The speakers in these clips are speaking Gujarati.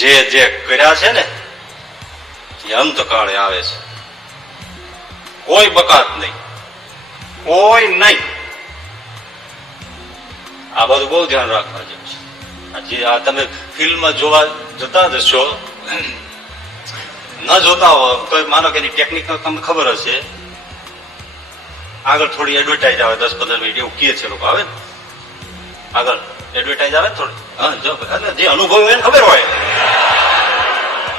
જે જે કર્યા છે ને એ અંતકાળે આવે છે. કોઈ બકાત નહીં, કોઈ નહીં. આ બધું બહુ ધ્યાન રાખવા જેવું છે. જે આ તમે ફિલ્મ જોવા જતા જશો, ન જોતા હો તો માનો કે એની ટેકનિક તમને ખબર હશે. આગળ થોડી એડવર્ટાઇઝ આવે 10-15 મિનિટ એવું કહે છે લોકો, આવે ને આગળ એડવર્ટાઇઝ આવે થોડી. હા, જો એટલે જે અનુભવ હોય એને ખબર હોય.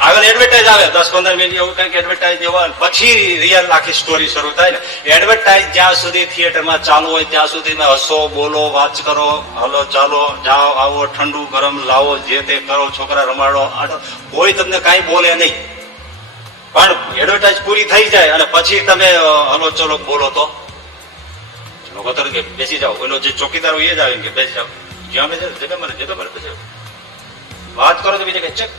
આગળ એડવર્ટાઇઝ આવે 10-15 મિનિટ એવું કંઈક એડવર્ટાઇઝ એવા, પછી રિયલ આખી સ્ટોરી શરૂ થાય ને. એડવર્ટાઇઝ જ્યાં સુધી થિયેટરમાં ચાલુ હોય ત્યાં સુધી હસો, બોલો, વાત કરો, હલો ચાલો, જાઓ, આવો, ઠંડુ ગરમ લાવો, જે તે કરો, છોકરા રમાડો, કોઈ તમને કાંઈ બોલે નહીં. પણ એડવર્ટાઇઝ પૂરી થઈ જાય અને પછી તમે હલો ચલો બોલો તો લોકો તરત કે બેસી જાઓ. એનો જે ચોકીદાર હોય એ જ આવે કે બેસી જાઓ, જ્યાં બેસે જગ્યા મળે જગ્યા મળે બેસી જાઓ. વાત કરો તો બીજે કે ચેક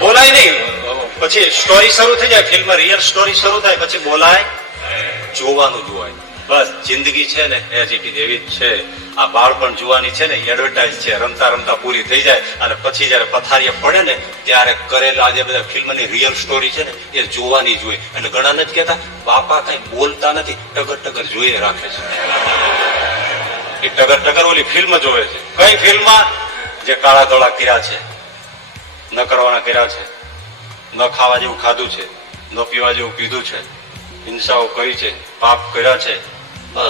બોલાય નહીં. પછી સ્ટોરી શરૂ થઈ જાય, ફિલ્મ રિયલ સ્ટોરી શરૂ થાય પછી બોલાય, જોવાનું જોવાય. બસ જિંદગી છે ને એ એવી જ છે. આ બાળપણ જોવાની છે ને એડવર્ટાઇઝ છે, રમતા રમતા પૂરી થઈ જાય અને પછી જયારે પથારીએ પડે ને ત્યારે કરેલા જે બધા ફિલ્મની રિયલ સ્ટોરી છે ને એ જોવાની જોઈએ. એટલે ઘણા નથી કહેતા બાપા કઈ બોલતા નથી, ટગર ટગર જોઈએ રાખે છે. એ ટગર ટગર ઓલી ફિલ્મ જોવે છે. કઈ ફિલ્મ? જે કાળા ધોળા કર્યા છે, ન કરવાના કર્યા છે, ન ખાવા જેવું ખાધું છે, ન પીવા જેવું પીધું છે, હિંસાઓ કરી છે, પાપ કર્યા છે.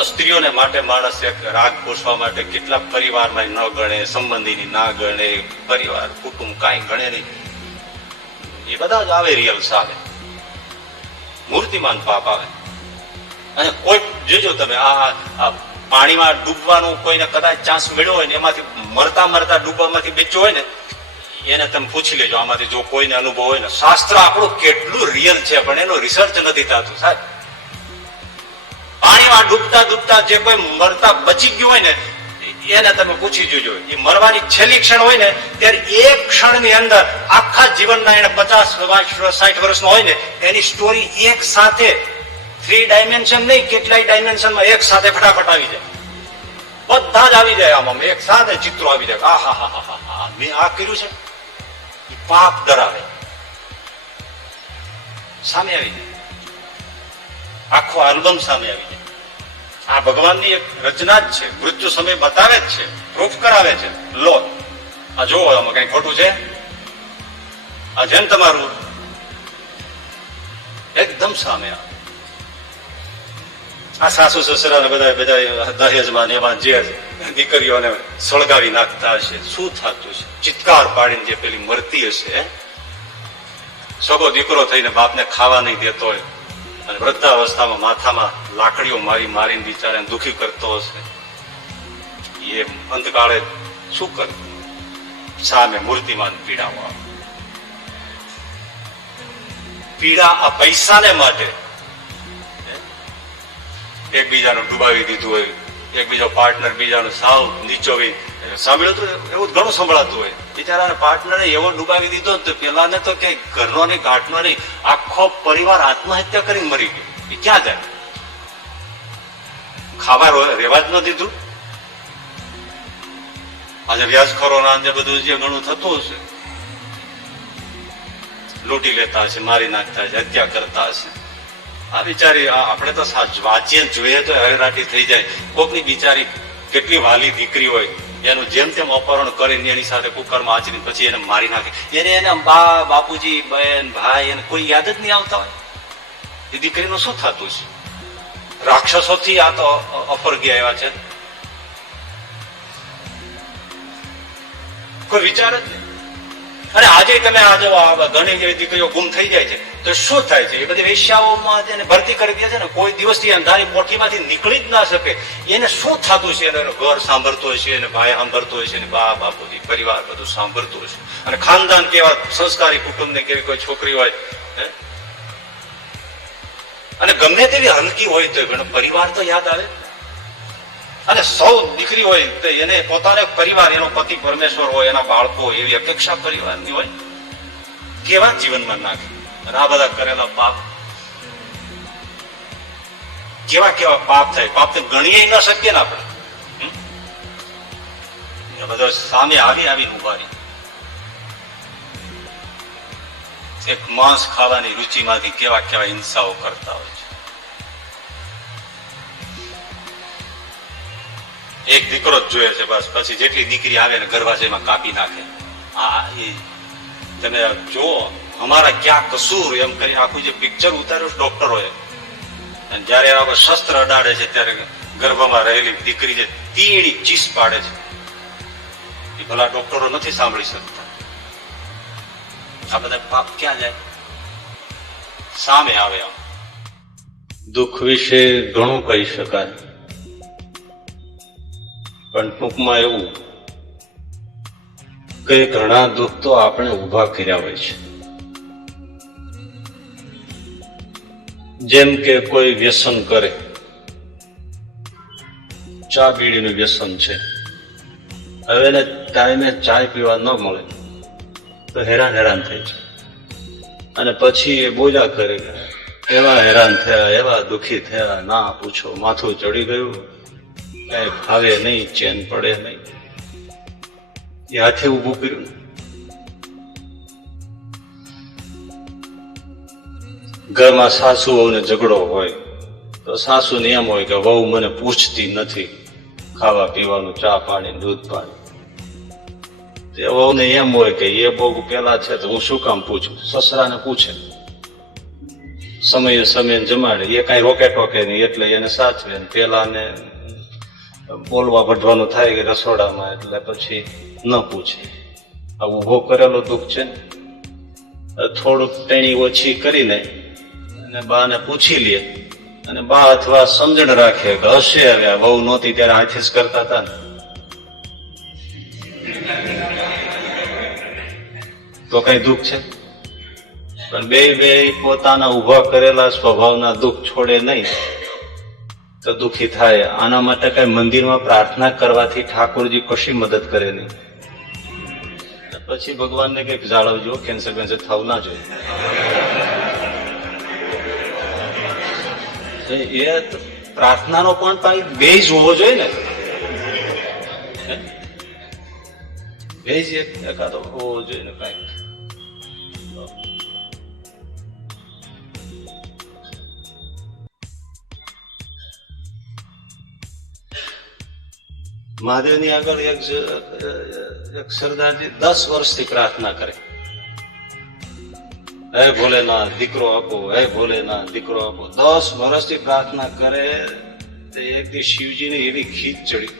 સ્ત્રીઓને માટે માણસ એક રાગ પોષવા માટે કેટલા પરિવારમાં ન ગણે, સંબંધીની ના ગણે, પરિવાર કુટુંબ કાંઈ ગણે નહીં. એ બધા જ આવે રિયલ સામે. મૂર્તિમાન પાપ આવે. અને કોઈ જોજો તમે આ પાણીમાં ડૂબવાનો કોઈને કદાચ ચાન્સ મળ્યો હોય ને એમાંથી મરતા મરતા ડૂબવામાંથી બચ્યો હોય ને એને તમે પૂછી લેજો આમાંથી જો કોઈને અનુભવ હોય ને. શાસ્ત્ર આપણું કેટલું રિયલ છે પણ એનો રિસર્ચ નથી થતું સાહેબ. પાણીમાં ડૂબતા ડૂબતા જે કોઈ મરતા બચી ગયું હોય ને એને તમે પૂછી જોજો. એ મરવાની છેલ્લી ક્ષણ હોય ને ત્યારે એક ક્ષણની અંદર આખા જીવનના એને 50-60 વર્ષનો હોય ને એની સ્ટોરી એક સાથે 3 ડાયમેન્શન નહીં કેટલાય ડાયમેન્શનમાં એક સાથે ફટાફટ આવી જાય. બધા જ આવી જાય. આમાં એક સાથે ચિત્રો આવી જાય. આ હા હા હા હા મેં આ કર્યું છે. પાપ ડરાવે સામે આવી જાય. આખો આલ્બમ સામે આવી જાય. આ ભગવાનની એક રચના જ છે. મૃત્યુ સમય બતાવે જ છે, પ્રૂફ કરાવે છે. લો આ જોવો આમાં કઈ ખોટું છે? આ જેમ તમારું એકદમ સામે આવે. આ સાસુ સસરા ને બધા દહેજમાં એમાં જે દીકરીઓને સળગાવી નાખતા હશે, શું થતું છે? ચિત્કાર પાડીને જે પેલી મરતી હશે, સગો દીકરો થઈને બાપને ખાવા નહીં દેતો હોય અને વૃદ્ધાવસ્થામાં માથામાં લાકડીઓ મારી મારીને બિચારાને દુઃખી કરતો હશે, એ અંતકાળે શું કરે? સામે મૂર્તિમાન પીડાઓ આવે. પીડા આ પૈસાને માટે એકબીજાનું ડુબાવી દીધું હોય, એકબીજો પાર્ટનર બીજાનું સાવ નીચો હોય. સાંભળ્યું તો એવું ઘણું સંભળાતું હોય. બિચારાને પાર્ટનરે એવો ડુબાવી દીધો તો પેલાને તો ક્યાંય ઘરનો નહીં ઘાટનો નહીં આખો પરિવાર આત્મહત્યા કરીને મરી ગયો. એ ક્યાં જાય? ખાવા રેવા જ ન દીધું. આજે વ્યાજખોરોના જે બધું જે ઘણું થતું હશે, લૂંટી લેતા હશે, મારી નાખતા હશે, હત્યા કરતા હશે. આ બિચારી આપણે તો વાંચીએ જોઈએ તો હરેરાટી થઈ જાય. કોકની બિચારી કેટલી વાલી દીકરી હોય એનું જેમ તેમ અપહરણ કરીને એની સાથે કુકરમાં આચરીને પછી એને મારી નાખે. એને બા બાપુજી બહેન ભાઈ એને કોઈ યાદ જ નહીં આવતા હોય. એ દીકરીનું શું થતું છે? રાક્ષસોથી આ તો અપરગી આવ્યા છે. કોઈ વિચાર જ નહીં. અને આજે તમે આજે ઘણી જેવી દીકરીઓ ગુમ થઈ જાય છે તો શું થાય છે? એ બધી વેશ્યાઓમાં એને ભરતી કરી દે છે ને. કોઈ દિવસથી અંધારી કોઠીમાંથી નીકળી જ ના શકે. એને શું થતું છે? એનો ઘર સાંભળતો હશે, એને ભાઈ સાંભળતો હશે, ને બા બાપુજી પરિવાર બધું સાંભળતું હશે. અને ખાનદાન કેવા સંસ્કારી કુટુંબની કેવી કોઈ છોકરી હોય અને ગમે તેવી હલકી હોય તો એનો પરિવાર તો યાદ આવે. અને સૌ દીકરી હોય તો એને પોતાનો પરિવાર, એનો પતિ પરમેશ્વર હોય, એના બાળકો હોય એવી અપેક્ષા પરિવારની હોય. કેવા જીવનમાં નાખે. અને આ બધા કરેલા પાપ કેવા કેવા પાપ થાય. પાપ તો ગણીએ ન શકીએ ને આપણે. એ બધા સામે આવીને ઉભા રહી. એક માંસ ખાવાની રુચિમાંથી કેવા કેવા હિંસાઓ કરતા હોય છે. એક દીકરો જ જોઈએ છે બસ, પછી જેટલી દીકરી આવે ને ગર્ભાશયમાં કાપી નાખે. એ તમે જુઓ, અમારા ક્યાં કસૂર એમ કરી આખું જે પિક્ચર ઉતાર્યું છે ડોક્ટરોએ, અને જયારે આ શસ્ત્ર અડાડે છે ત્યારે ગર્ભમાં રહેલી દીકરી જે તીણી ચીસ પાડે છે, એ ભલા ડોક્ટરો નથી સાંભળી શકતા. આ બધા પાપ ક્યાં જાય? સામે આવે. દુઃખ વિશે ઘણું કહી શકાય, પણ ટૂંકમાં એવું કે ઘણા દુઃખ તો આપણે ઉભા કર્યા હોય છે. જેમ કે કોઈ વ્યસન કરે, ચા બીડીનું વ્યસન છે, હવે એને ટાઈમે ચાય પીવા ન મળે તો હેરાન થઈ જાય, અને પછી એ બોલ્યા કરે, એવા હેરાન થયા, એવા દુઃખી થયા, ના પૂછો, માથું ચડી ગયું, કઈ ભાવે નહીં, ચેન પડે નહીં. એ હાથે ઉભું કર્યું. ઘરમાં સાસુ વહુને ઝઘડો હોય તો સાસુને એમ હોય કે વહુ મને પૂછતી નથી ખાવા પીવાનું, ચા પાણી, દૂધ પાણી. વહુને એમ હોય કે એ બહુ પેલા છે તો હું શું કામ પૂછું? સસરાને પૂછે, સમયે જમાડે, એ કઈ રોકે ટોકે નહીં એટલે એને સાચવે. પેલાને બોલવા વઢવાનું થાય કે રસોડામાં, એટલે પછી ન પૂછે. આ ઉભો કરેલો દુઃખ છે ને, થોડુંક ટેણી ઓછી કરીને અને બાને પૂછી લે, અને બા અથવા સમજણ રાખે કે હશે, હવે આ વહુ નહોતી ત્યારે હાથી જ કરતા હતા ને, તો કઈ દુઃખ છે? પણ બે પોતાના ઉભા કરેલા સ્વભાવના દુઃખ છોડે નહીં તો દુઃખી થાય. આના માટે કઈ મંદિરમાં પ્રાર્થના કરવાથી ઠાકોરજી કશી મદદ કરે નહીં. પછી ભગવાનને કઈક જાળવજો, કેન્સર થવું ના જોઈએ. એ પ્રાર્થનાનો પણ બેઝ હોવો જોઈએ ને, બેઝ એકાદો હોવો જોઈએ ને કઈક. મહાદેવની આગળ એક સરદારજી 10 વર્ષથી પ્રાર્થના કરે, હે ભોલેનાથ દીકરો આપો, હે ભોલેનાથ દીકરો આપો. 10 વર્ષથી પ્રાર્થના કરે. એક દી શિવજીને એવી ખીચ ચડી,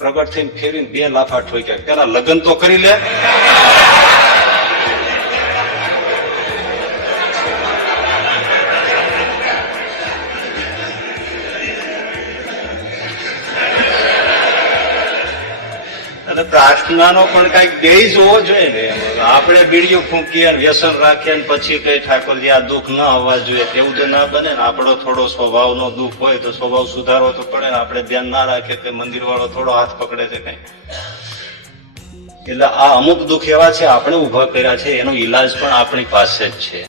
પ્રગટ થઈને ફેરીને 2 લાફા ઠોક્યા. પેલા લગ્ન તો કરી લે. અને પ્રાર્થનાનો પણ કઈક બેઝ હોવો જોઈએ ને. આપણે બીડીઓ ફૂંકીએ, વ્યસન રાખીએ, પછી કઈ ઠાકોરજી આ દુઃખ ન આવવા જોઈએ તેવું તો ના બને ને. આપણો થોડો સ્વભાવનો દુઃખ હોય તો સ્વભાવ સુધારવો તો પડે ને. આપણે ધ્યાન ના રાખીએ તો મંદિર વાળો થોડો હાથ પકડે છે કઈ. એટલે આ અમુક દુઃખ એવા છે આપણે ઉભા કર્યા છે, એનો ઈલાજ પણ આપણી પાસે જ છે.